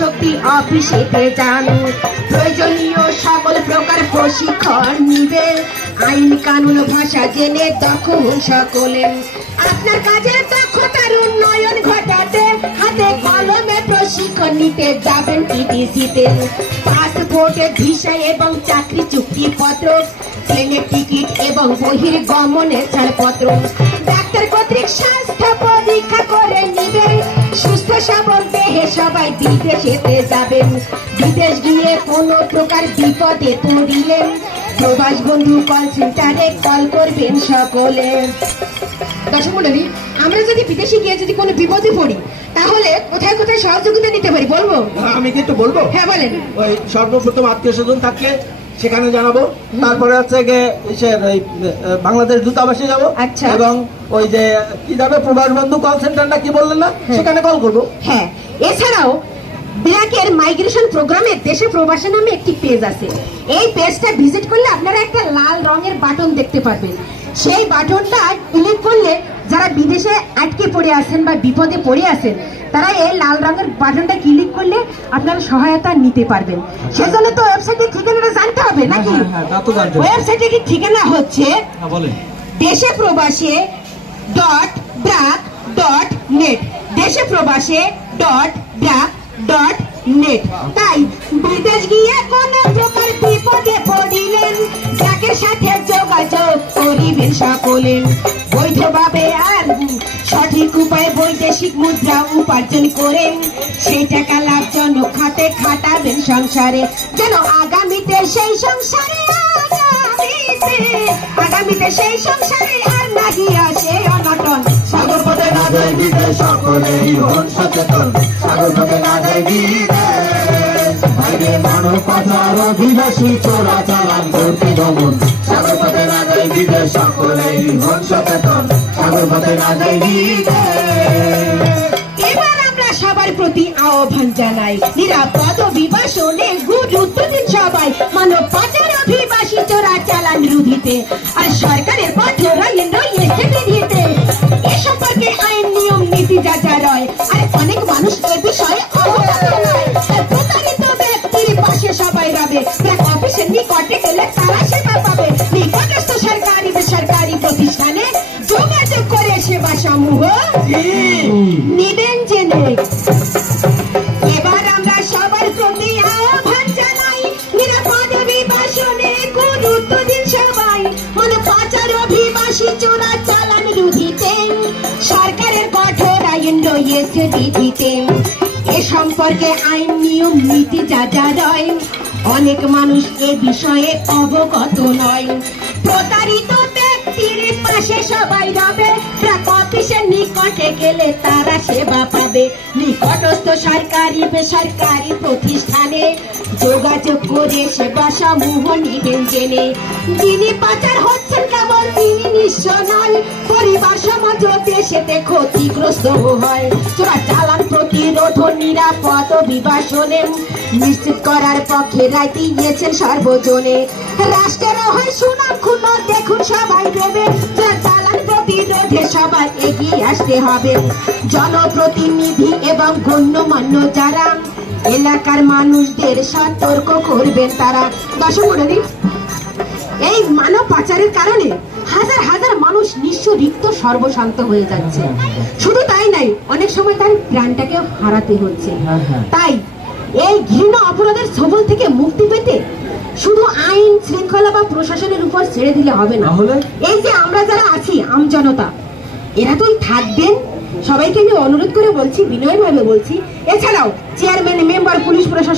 শক্তি অফিসেতে যান, প্রয়োজনীয় সকল প্রকার প্রশিক্ষণ নিবে, আইন কানুন ভাষা জেনে দক্ষ হন সকলে। আপনার কাজের দক্ষতার উন্নয়ন ঘটাতে হাতে কলমে প্রশিক্ষণ নিতে যাবেন টিটিসিতে। পাসপোর্টের ভিসা এবং চাকরি চুক্তিপত্র, ট্রেনের টিকিট এবং বহির্গমনের ছাড়পত্র, ডাক্তার কর্তৃক স্বাস্থ্য পরীক্ষা করে নিবে। সুস্থ সবল দেহে সবাই বিদেশেতে যাবেন, বিদেশ গিয়ে কোনো প্রকার বিপদে পড়িলেন প্রবাস বন্ধু কল সেন্টারে কল করবেন সকলে। দর্শক মণ্ডলী, আমরা যদি বিদেশে গিয়ে যদি কোনো বিপদে পড়ি তাহলে কোথায় কোথায় সহযোগিতা নিতে পারি বলবো? আমি কিন্তু বলবো। হ্যাঁ বলেন। ওই সর্বপ্রথম আত্মীয় স্বজন থাকলে সেখানে জানাবো, তারপরে হচ্ছে গিয়ে বাংলাদেশ দূতাবাসে যাবো। আচ্ছা। এবং ওই যে কি যাবে প্রবাস বন্ধু কল সেন্টার না কি বললেন না, সেখানে কল করবো। হ্যাঁ, এছাড়াও ব্ল্যাকের মাইগ্রেশন প্রোগ্রামে দেশে প্রবাসী নামে একটি পেজ আছে। এই পেজটা ভিজিট করলে আপনারা একটা লাল রঙের বাটন দেখতে পারবেন। সেই বাটনটা ক্লিক করলে যারা বিদেশে আটকে পড়ে আছেন বা বিপদে পড়ে আছেন তারা এই লাল রঙের বাটনটা ক্লিক করলে আপনারা সহায়তা নিতে পারবেন। সেজন্য তো ওয়েবসাইটের ঠিকানাটা জানতে হবে নাকি? ওয়েবসাইটের ঠিকানা হচ্ছে দেশে প্রবাসী .brac.net, দেশে প্রবাসী .brac.net। তাই বিদেশ গিয়ে কোন প্রকার বিপদে পড়িলেন ব্র্যাকের সাথে যোগাযোগ করিবেন সকলে। বৈধভাবে আর সঠিক উপায়ে বৈদেশিক মুদ্রা উপার্জন করেন, সেই টাকা লাভজনক খাতে খাটাবেন সংসারে, যেন আগামীতে সেই সংসারে আর না গিয়াছে অনটন। সাগর পথে না যায় বিদেশ, সকলেই হন সচেতন। সাগর পথে না যায় বিদেশ, বাইরে মানব পাচার অভিবাসী চোরাচালান করতে দমন। সাগর পথে না যায় বিদেশ, সকলেই হন সচেতন। সাগর পথে না যায় বিদেশ। এবার আমরা সবার প্রতি আহ্বান জানাই, নিরাপদ অভিবাসনে গুরুত্ব দিন সবাই, মানব পাচার অভিবাসী চোরাচালান রুধিতে, আর সরকারের কঠোর আইন রয়েছে বিধিতে। এ সম্পর্কে আইন নিয়ম নীতি যা যা রয়, আর অনেক মানুষ এ বিষয়ে অবগত নয়। প্রতারিত ব্যক্তির পাশে সবাই রবে, ব্র্যাক অফিসের নিকটে গেলে তারা সেবা পাবে। নিকটস্থ সরকারি বেসরকারি প্রতিষ্ঠানে যোগাযোগ করে সেবা সমূহ নিবেন জেনে। এবার আমরা সবার প্রতি আহ্বান জানাই, নিরাপদ অভিবাসনে গুরুত্ব দিন সবাই, মানে পাচার অভিবাসী চোরাচালান রুধিতে, সরকারের কঠোর আইন রয়েছে বিধিতে। এ সম্পর্কে আইন নিয়ম নীতি যা যা রয়, অনেক মানুষ এ বিষয়ে অবগত নয়। প্রতারিত ব্যক্তির পাশে সবাই রবে, ব্র্যাক অফিসের নিকটে গেলে তারা সেবা পাবে। নিকটস্থ সরকারি বেসরকারি প্রতিষ্ঠানে যোগাযোগ করে সেবা সমূহ নিবেন জেনে। যিনি পাচার হচ্ছেন কেবল তিনি নিঃস্ব নয়, পরিবার সমাজ ও দেশেতে ক্ষতিগ্রস্ত হয়। চোরাচালান প্রতিরোধ নিরাপদ অভিবাসনে নিশ্চিত করার পক্ষে রায় দিয়েছেন সর্বজনে। রাষ্ট্রের হয় সুনাম ক্ষুণ্ণ দেখুন সবাই দেবে, চোরাচালান প্রতিরোধে সবাই এগিয়ে আসতে হবে। জনপ্রতিনিধি এবং গণ্যমান্য যারা এলাকার মানুষদের সতর্ক করবেন তারা। দর্শক মণ্ডলী, এই মানব পাচারের কারণে হাজার হাজার মানুষ নিঃস্ব রিক্ত সর্বশান্ত হয়ে যাচ্ছে। শুধু তাই নাই, অনেক সময় তার প্রাণটাকে হারাতে হচ্ছে। তাই এই ঘৃণ্য অপরাধের ছবল থেকে মুক্তি পেতে শুধু আইন শৃঙ্খলা বা প্রশাসনের উপর ছেড়ে দিলে হবে না। এই যে আমরা যারা আছি আমজনতা, এরা তো থাকবেন। সবাইকে আমি অনুরোধ করে বলছি, বিনয়ভাবে বলছি। এছাড়াও চেয়ারম্যান, মেম্বার, পুলিশ প্রশাসন